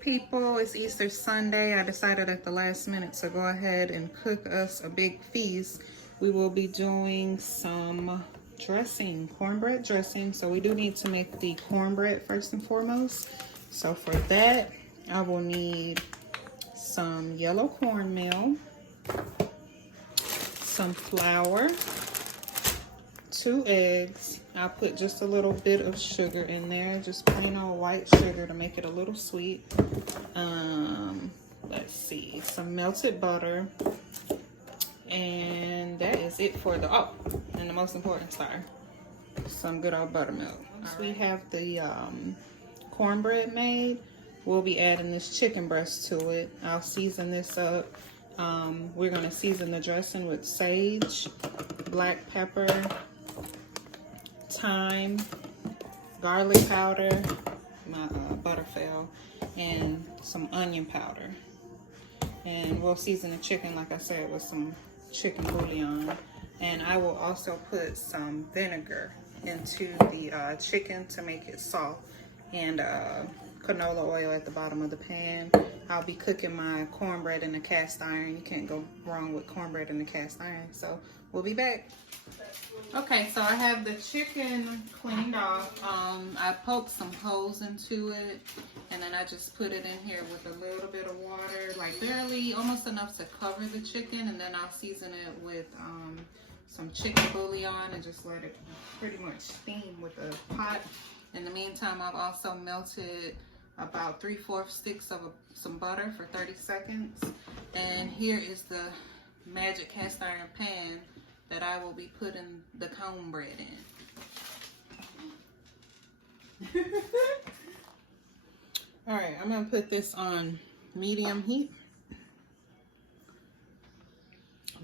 people, it's Easter Sunday. I decided at the last minute to go ahead and cook us a big feast. We will be doing some dressing, cornbread dressing. So we do need to make the cornbread first and foremost. So for that, I will need some yellow cornmeal, some flour, 2 eggs. I'll put just a little bit of sugar in there, just plain old white sugar to make it a little sweet. Let's see, some melted butter, and that is it for the, oh, and the most important, sorry, some good old buttermilk. Once we have the cornbread made, we'll be adding this chicken breast to it. I'll season this up. We're gonna season the dressing with sage, black pepper, thyme, garlic powder, my butter fell, and some onion powder. And we'll season the chicken, like I said, with some chicken bouillon. And I will also put some vinegar into the chicken to make it soft, and canola oil at the bottom of the pan. I'll be cooking my cornbread in the cast iron. You can't go wrong with cornbread in the cast iron. So we'll be back. Okay, so I have the chicken cleaned off. I poked some holes into it, and then I just put it in here with a little bit of water, like barely, almost enough to cover the chicken, and then I'll season it with some chicken bouillon and just let it pretty much steam with a pot. In the meantime, I've also melted about 3/4 sticks of some butter for 30 seconds. And here is the magic cast iron pan that I will be putting the cornbread in. All right, I'm gonna put this on medium heat.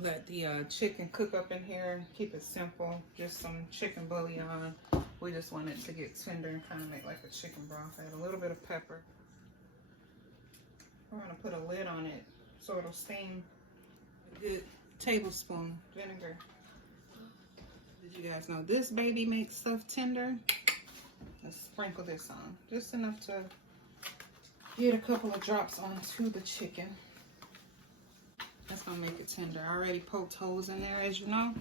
Let the chicken cook up in here. Keep it simple, just some chicken bouillon. We just want it to get tender and kind of make like a chicken broth. Add a little bit of pepper. We're gonna put a lid on it so it'll steam. A good tablespoon vinegar. Did you guys know this baby makes stuff tender? Let's sprinkle this on. Just enough to get a couple of drops onto the chicken. That's gonna make it tender. I already poked holes in there, as you know.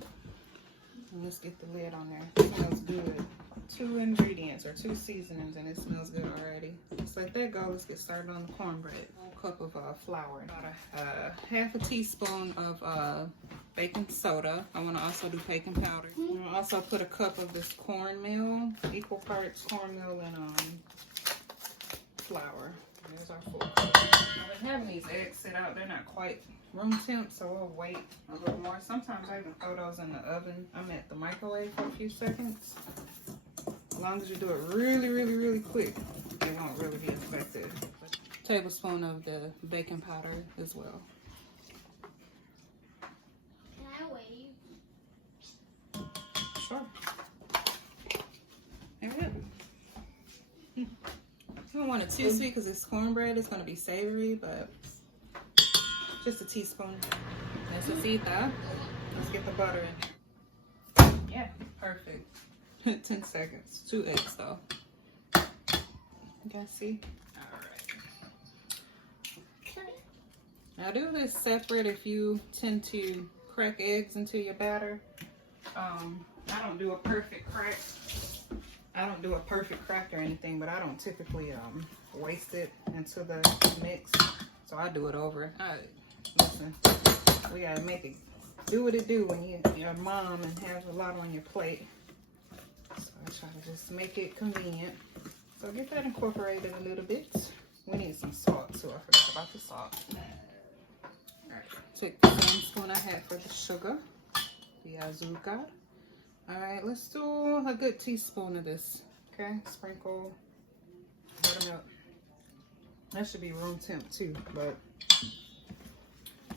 And let's get the lid on there. It smells good. 2 ingredients or 2 seasonings, and it smells good already. Just let that go. Let's get started on the cornbread. 1 cup of flour. About a half a teaspoon of baking soda. I want to also do baking powder. I'm going to also put a cup of this cornmeal, equal parts cornmeal and flour. There's our full cup. I've been having these eggs sit out. They're not quite room temp, so we'll wait a little more. Sometimes I even throw those in the oven. I'm at the microwave for a few seconds. As long as you do it really, really, really quick, it won't really be affected. A tablespoon of the baking powder as well. Can I wait? Sure. And you don't want it too sweet because it's cornbread. It's going to be savory, but just a teaspoon. Necesita. Let's get the butter in. Yeah, perfect. 10 seconds. 2 eggs though. You guys see? Alright. Now do this separate if you tend to crack eggs into your batter. I don't do a perfect crack. I don't do a perfect crack or anything, but I don't typically waste it into the mix. So I do it over. Listen, we gotta make it do what it do when you're a mom and have a lot on your plate. So I try to just make it convenient. So get that incorporated a little bit. We need some salt too. I forgot about the salt. Alright, take the same spoon I had for the sugar, the azúcar. Alright, let's do a good teaspoon of this. Okay, sprinkle buttermilk. That should be room temp too, but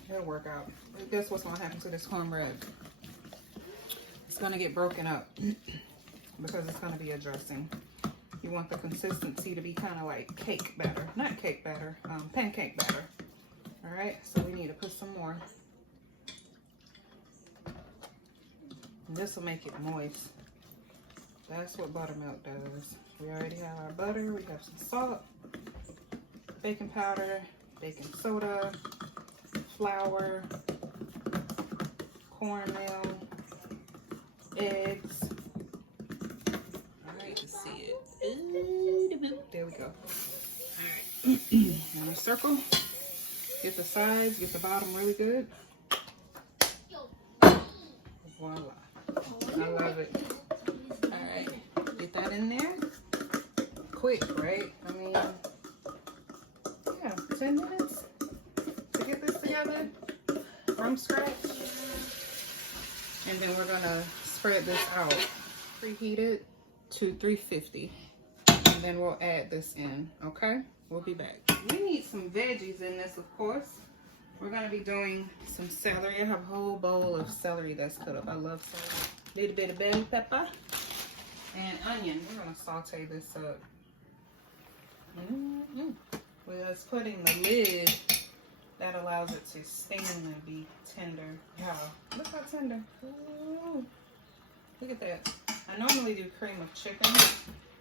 it'll work out. Guess what's gonna happen to this cornbread? It's gonna get broken up because it's gonna be a dressing. You want the consistency to be kind of like cake batter, not cake batter, pancake batter. All right, so we need to put some more. And this will make it moist. That's what buttermilk does. We already have our butter. We have some salt. baking powder, baking soda, flour, cornmeal, eggs. Alright, to see it. Ooh, there we go. Alright. And a circle. Get the sides, get the bottom really good. Voila. I love it. Alright. Get that in there. Quick, right? I mean, yeah, 10 minutes to get this together from scratch. And then we're gonna spread this out. Preheat it to 350. And then we'll add this in, okay? We'll be back. We need some veggies in this, of course. We're gonna be doing some celery. I have a whole bowl of celery that's cut up. I love celery. A little bit of bell pepper and onion. We're gonna saute this up. Well, it's putting the lid that allows it to steam and be tender. Yeah, look how tender. Ooh. Look at that. I normally do cream of chicken.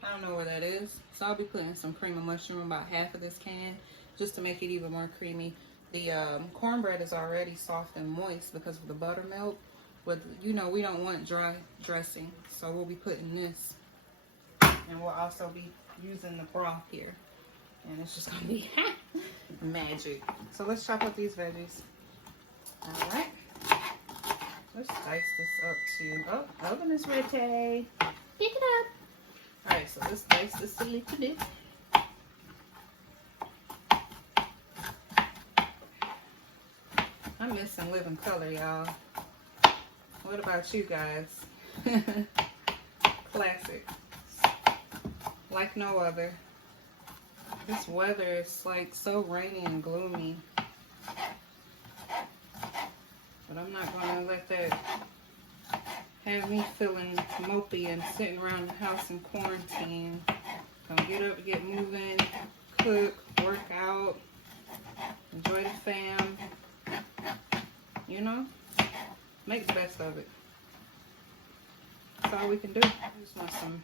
I don't know where that is. So I'll be putting some cream of mushroom, about half of this can, just to make it even more creamy. The cornbread is already soft and moist because of the buttermilk. But, you know, we don't want dry dressing. So we'll be putting this. And we'll also be using the broth here. And it's just going to be magic. So let's chop up these veggies. All right. Let's dice this up too. Oh, oven is ready. Pick it up. All right, so let's dice this a little bit. I'm missing living color, y'all. What about you guys? Classic. Like no other. This weather is like so rainy and gloomy. But I'm not going to let that have me feeling mopey and sitting around the house in quarantine. Gonna get up, get moving, cook, work out, enjoy the fam. You know, make the best of it. That's all we can do. Just want some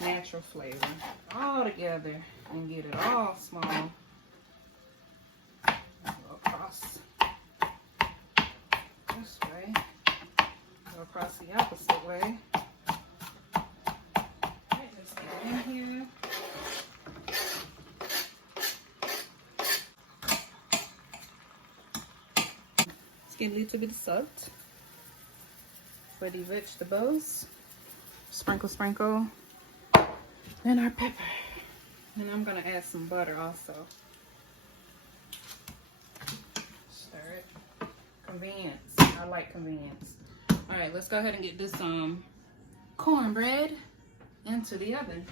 natural flavor all together and get it all small. Go across this way, go across the opposite way. Alright, just get it in here. Let's get a little bit of salt for the vegetables. Sprinkle, sprinkle. And our pepper. And I'm gonna add some butter also. Stir it. Convenience. I like convenience. Alright, let's go ahead and get this cornbread into the oven.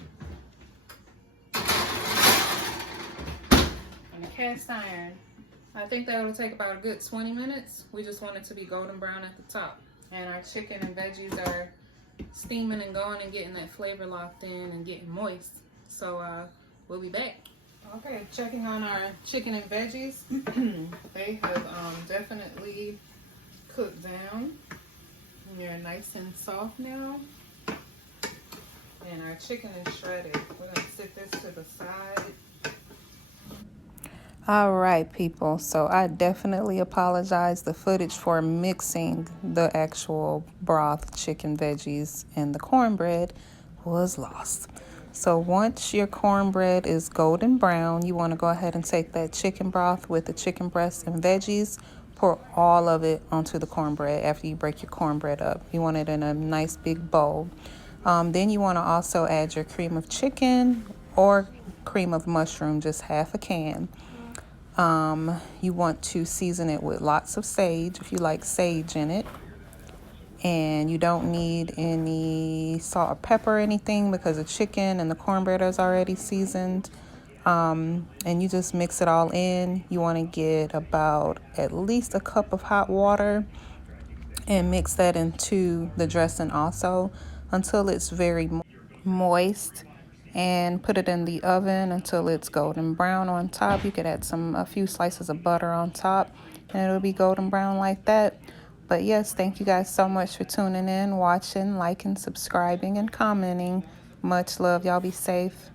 On a cast iron. I think that will take about a good 20 minutes. We just want it to be golden brown at the top. And our chicken and veggies are steaming and going and getting that flavor locked in and getting moist. So we'll be back. Okay, checking on our chicken and veggies. They have definitely cooked down. They're nice and soft now. And our chicken is shredded. We're gonna sit this to the side. All right, people. So I definitely apologize. The footage for mixing the actual broth, chicken, veggies, and the cornbread was lost. So once your cornbread is golden brown, you want to go ahead and take that chicken broth with the chicken breast and veggies, pour all of it onto the cornbread after you break your cornbread up. You want it in a nice big bowl. Then you want to also add your cream of chicken or cream of mushroom, just half a can. You want to season it with lots of sage if you like sage in it. And you don't need any salt or pepper or anything because the chicken and the cornbread is already seasoned. And you just mix it all in. You want to get about at least a cup of hot water and mix that into the dressing also until it's very moist. And put it in the oven until it's golden brown on top. You could add a few slices of butter on top and it'll be golden brown like that. But yes, thank you guys so much for tuning in, watching, liking, subscribing, and commenting. Much love. Y'all be safe.